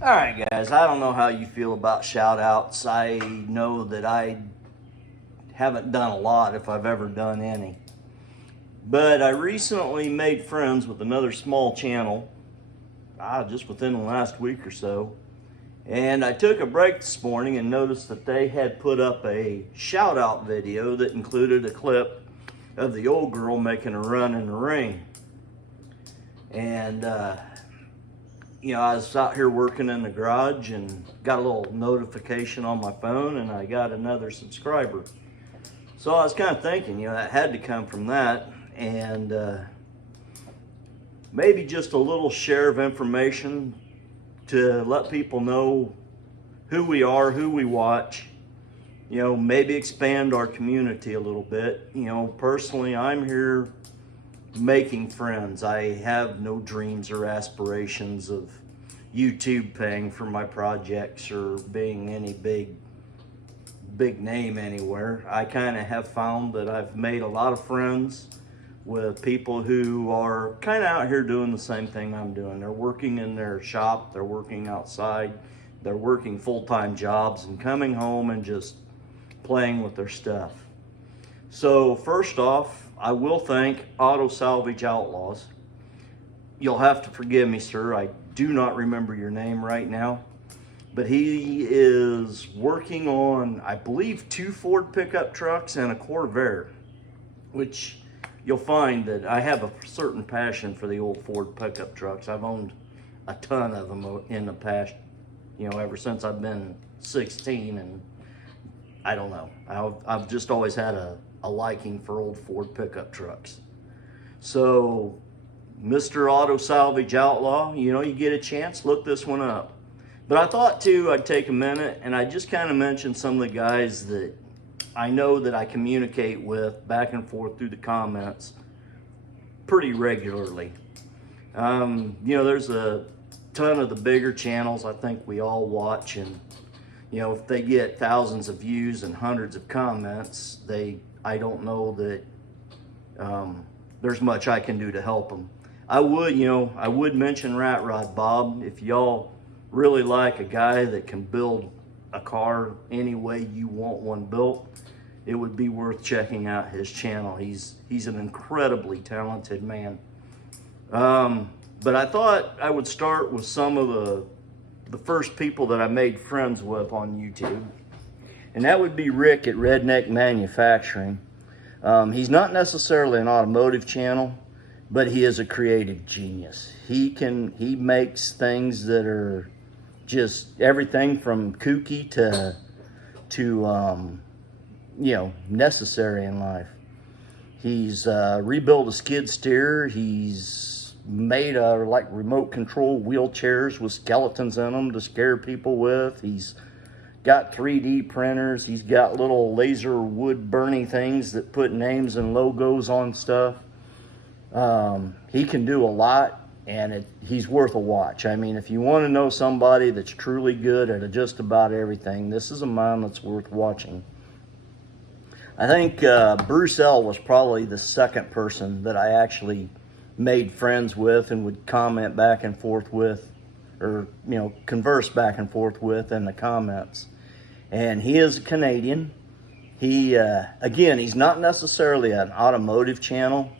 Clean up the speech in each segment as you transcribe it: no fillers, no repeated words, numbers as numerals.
All right, guys, I don't know how you feel about shout outs. I know that I haven't done a lot, if I've ever done any. But I recently made friends with another small channel, just within the last week or so. And I took a break this morning and noticed that they had put up a shout out video that included a clip of the old girl making a run in the ring. And, I was out here working in the garage and got a little notification on my phone, and I got another subscriber. So I was kind of thinking, that had to come from that. And maybe just a little share of information to let people know who we are, who we watch, maybe expand our community a little bit. Personally, I'm here making friends. I have no dreams or aspirations of YouTube paying for my projects or being any big name anywhere. I kind of have found that I've made a lot of friends with people who are kind of out here doing the same thing I'm doing. They're working in their shop, they're working outside, they're working full-time jobs and coming home and just playing with their stuff. So first off, I will thank Salvage Outlaws. You'll have to forgive me, sir. I do not remember your name right now. But he is working on, I believe, 2 Ford pickup trucks and a Corvair, which you'll find that I have a certain passion for the old Ford pickup trucks. I've owned a ton of them in the past, ever since I've been 16, and I don't know. I've just always had a liking for old Ford pickup trucks. So, Mr. Auto Salvage Outlaw, you get a chance, look this one up. But I thought too, I'd take a minute and I'd just kind of mention some of the guys that I know that I communicate with back and forth through the comments pretty regularly. There's a ton of the bigger channels I think we all watch, and if they get thousands of views and hundreds of comments, I don't know that there's much I can do to help them. I would mention Rat Rod Bob. If y'all really like a guy that can build a car any way you want one built, it would be worth checking out his channel. He's an incredibly talented man. But I thought I would start with some of the first people that I made friends with on YouTube. And that would be Rick at Redneck Manufacturing. He's not necessarily an automotive channel, but he is a creative genius. He makes things that are just everything from kooky to necessary in life. He's rebuilt a skid steer. He's made remote control wheelchairs with skeletons in them to scare people with. He's got 3D printers. He's got little laser wood burning things that put names and logos on stuff. He can do a lot, and he's worth a watch. I mean, if you want to know somebody that's truly good at just about everything, this is a man that's worth watching. I think Bruce L. was probably the second person that I actually made friends with and would comment back and forth with, or converse back and forth with in the comments. And he is a Canadian. Again, he's not necessarily an automotive channel.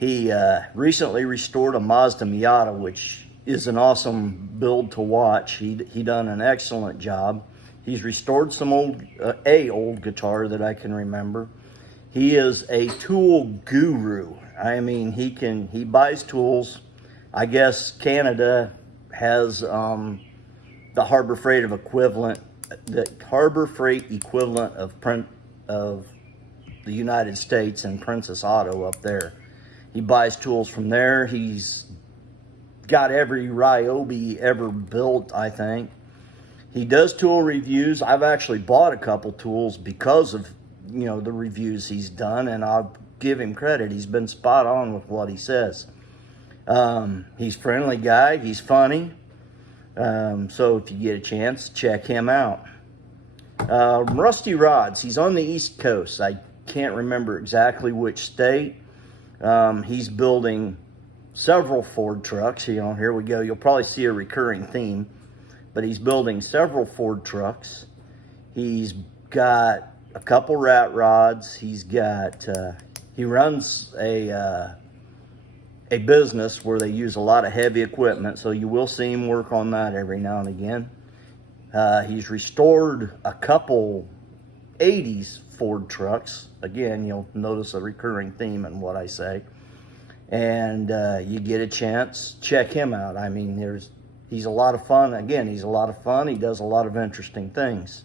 He recently restored a Mazda Miata, which is an awesome build to watch. He done an excellent job. He's restored some old guitar that I can remember. He is a tool guru. I mean, he buys tools. I guess Canada has the Harbor Freight equivalent of the United States and Princess Auto up there. He buys tools from there. He's got every Ryobi ever built, I think. He does tool reviews. I've actually bought a couple tools because of the reviews he's done, and I'll give him credit. He's been spot on with what he says. He's a friendly guy. He's funny. So if you get a chance, check him out. Rusty Rods. He's on the East Coast. I can't remember exactly which state. He's building several Ford trucks. Here we go. You'll probably see a recurring theme. but he's building several Ford trucks. He's got a couple rat rods. He's got, he runs a business where they use a lot of heavy equipment, so you will see him work on that every now and again. He's restored a couple 80s Ford trucks. Again, you'll notice a recurring theme in what I say. And you get a chance, check him out. I mean, he's a lot of fun. Again, he's a lot of fun. He does a lot of interesting things.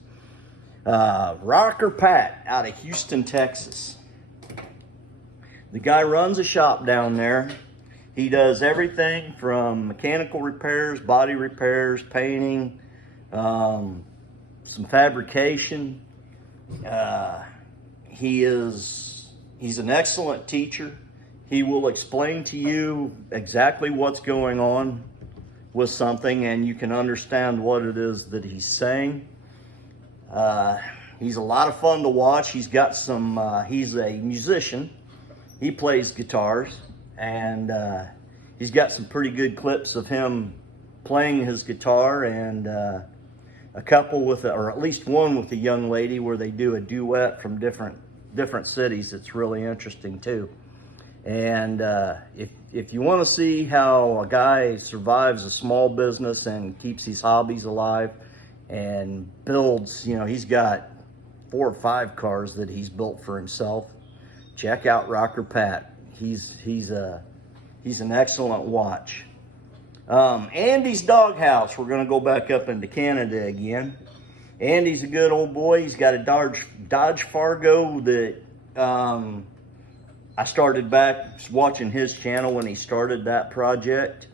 Rocker Pat out of Houston, Texas. The guy runs a shop down there. He does everything from mechanical repairs, body repairs, painting, some fabrication. He's an excellent teacher. He will explain to you exactly what's going on with something, and you can understand what it is that he's saying. He's a lot of fun to watch. He's got some, he's a musician. He plays guitars, and he's got some pretty good clips of him playing his guitar, and a couple with, or at least one with a young lady where they do a duet from different cities. It's really interesting too. And if you want to see how a guy survives a small business and keeps his hobbies alive and builds, you know, he's got 4 or 5 cars that he's built for himself, check out Rocker Pat. He's an excellent watch. Andy's Doghouse. We're going to go back up into Canada again. Andy's a good old boy. He's got a Dodge Fargo that I started back watching his channel when he started that project,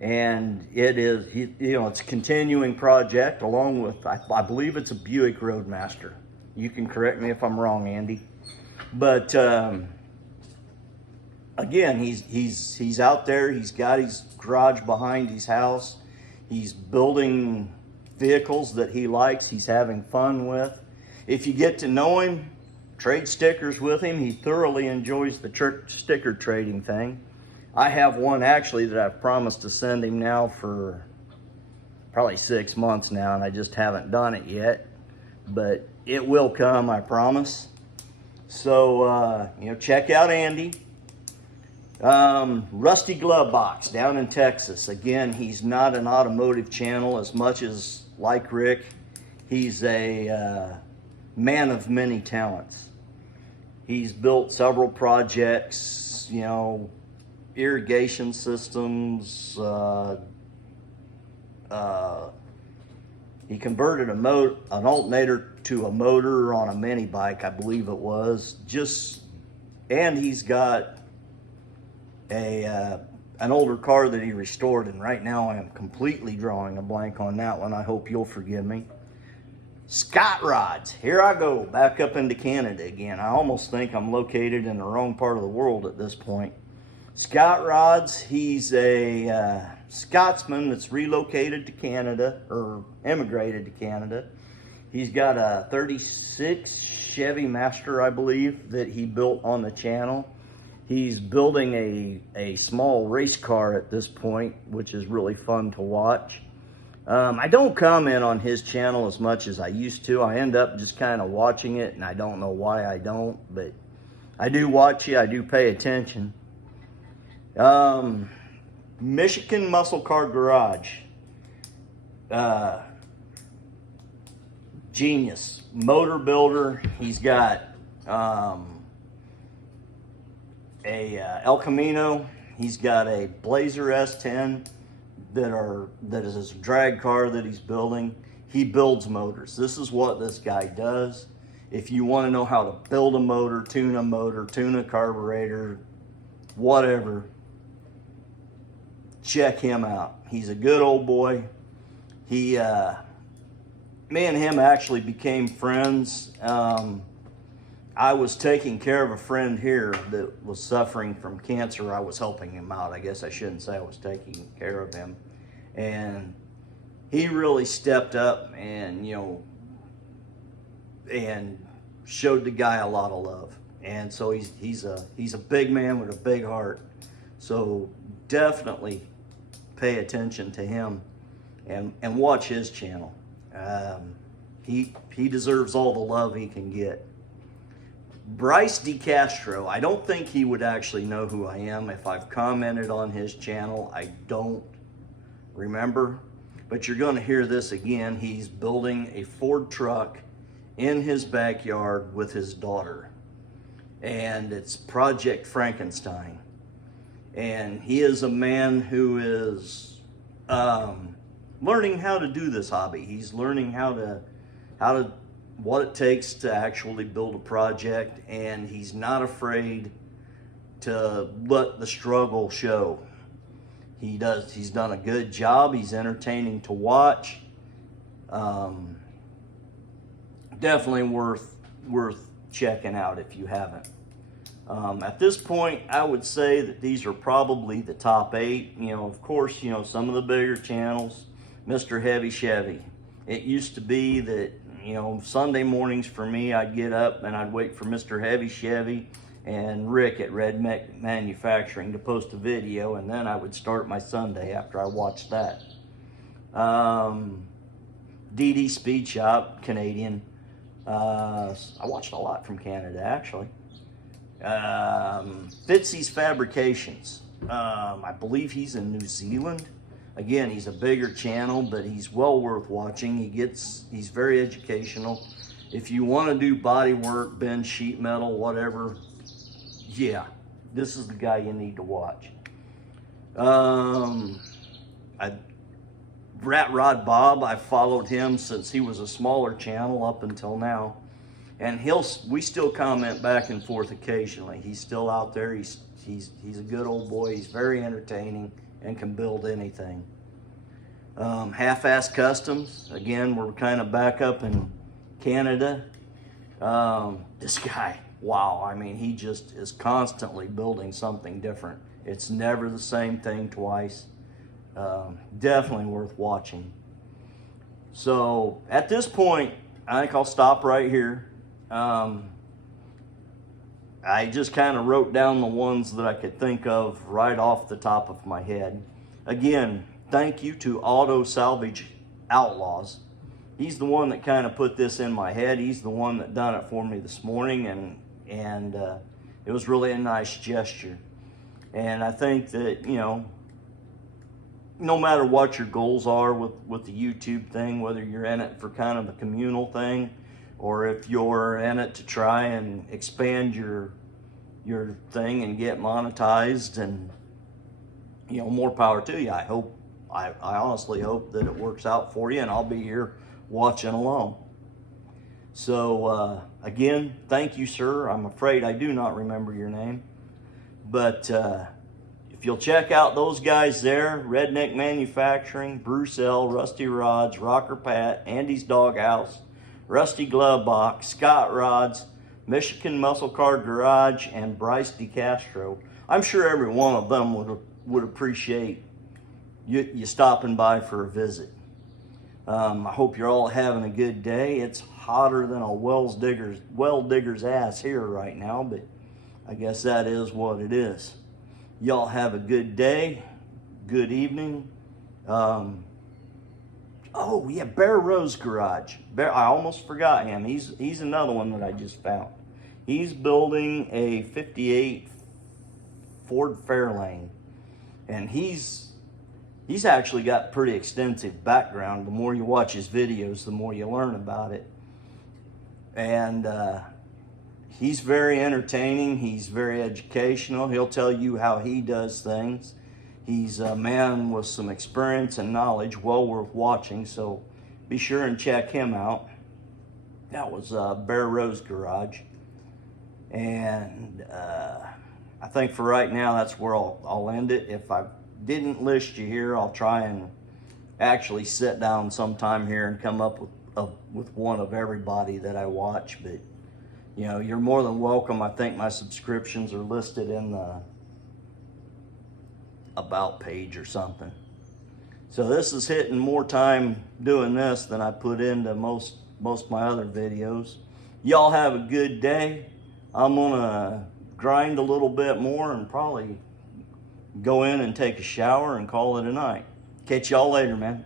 and it's a continuing project along with, I believe it's a Buick Roadmaster. You can correct me if I'm wrong, Andy, but again, he's out there. He's got his garage behind his house. He's building vehicles that he likes. He's having fun with. If you get to know him, trade stickers with him. He thoroughly enjoys the sticker trading thing. I have one actually that I've promised to send him now for probably 6 months now, and I just haven't done it yet. But it will come, I promise. So, check out Andy. Rusty Glove Box down in Texas. Again, he's not an automotive channel as much as, like Rick, he's a man of many talents. He's built several projects, irrigation systems. He converted an alternator to a motor on a mini bike, I believe it was. And he's got an older car that he restored, and right now I am completely drawing a blank on that one. I hope you'll forgive me. Scott Rods. Here I go, back up into Canada again. I almost think I'm located in the wrong part of the world at this point. Scott Rods, he's a Scotsman that's relocated to Canada, or immigrated to Canada. He's got a 36 Chevy Master, I believe, that he built on the channel. He's building a small race car at this point, which is really fun to watch. I don't comment on his channel as much as I used to. I end up just kind of watching it, and I don't know why I don't, but I do watch it. I do pay attention. Michigan Muscle Car Garage. Genius. Motor builder. He's got El Camino. He's got a Blazer S10 that is his drag car that he's building. He builds motors. This is what this guy does. If you want to know how to build a motor, tune a carburetor, whatever, check him out. He's a good old boy. Me and him actually became friends. I was taking care of a friend here that was suffering from cancer. I was helping him out. I guess I shouldn't say I was taking care of him. And he really stepped up and, and showed the guy a lot of love. And so he's a big man with a big heart. So definitely pay attention to him. and watch his channel. He deserves all the love he can get. Bryce DeCastro, I don't think he would actually know who I am if I've commented on his channel. I don't remember, but you're going to hear this again. He's building a Ford truck in his backyard with his daughter, and it's Project Frankenstein. And he is a man who is learning how to do this hobby. He's learning what it takes to actually build a project, and he's not afraid to let the struggle show. He's done a good job. He's entertaining to watch. Definitely worth checking out if you haven't. At this point, I would say that these are probably the top 8. Of course, some of the bigger channels, Mr. Heavy Chevy. It used to be that, Sunday mornings for me, I'd get up and I'd wait for Mr. Heavy Chevy and Rick at Redneck Manufacturing to post a video, and then I would start my Sunday after I watched that. DD Speed Shop, Canadian. I watched a lot from Canada, actually. Fitzy's Fabrications. I believe he's in New Zealand. Again, he's a bigger channel, but he's well worth watching. He's very educational. If you want to do body work, bend sheet metal, whatever, yeah, this is the guy you need to watch. Rat Rod Bob, I followed him since he was a smaller channel up until now. And we still comment back and forth occasionally. He's still out there. He's a good old boy. He's very entertaining and can build anything. Half-Ass Customs, again, we're kind of back up in Canada. This guy, wow, I mean, he just is constantly building something different. It's never the same thing twice. Definitely worth watching. So at this point, I think I'll stop right here. I just kind of wrote down the ones that I could think of right off the top of my head. Again, thank you to Salvage Outlaws. He's the one that kind of put this in my head. He's the one that done it for me this morning, and it was really a nice gesture. And I think that, no matter what your goals are with the YouTube thing, whether you're in it for kind of a communal thing, or if you're in it to try and expand your thing and get monetized, and more power to you. I honestly hope that it works out for you, and I'll be here watching along. So again, thank you, sir. I'm afraid I do not remember your name, but if you'll check out those guys there, Redneck Manufacturing, Bruce L, Rusty Rods, Rocker Pat, Andy's Doghouse, Rusty Glove Box, Scott Rods, Michigan Muscle Car Garage, and Bryce DeCastro. I'm sure every one of them would appreciate you stopping by for a visit. I hope you're all having a good day. It's hotter than a well digger's ass here right now, but I guess that is what it is. Y'all have a good day, good evening. Oh yeah, Bear Rose Garage. I almost forgot him. He's another one that I just found. He's building a 58 Ford Fairlane, and he's actually got pretty extensive background. The more you watch his videos, the more you learn about it. And he's very entertaining. He's very educational. He'll tell you how he does things. He's a man with some experience and knowledge, well worth watching, so be sure and check him out. That was Bear Rose Garage. And I think for right now, that's where I'll end it. If I didn't list you here, I'll try and actually sit down sometime here and come up with one of everybody that I watch. But, you're more than welcome. I think my subscriptions are listed in the About page or something. So this is hitting more time doing this than I put into most of my other videos. Y'all have a good day. I'm gonna grind a little bit more and probably go in and take a shower and call it a night. Catch y'all later, man.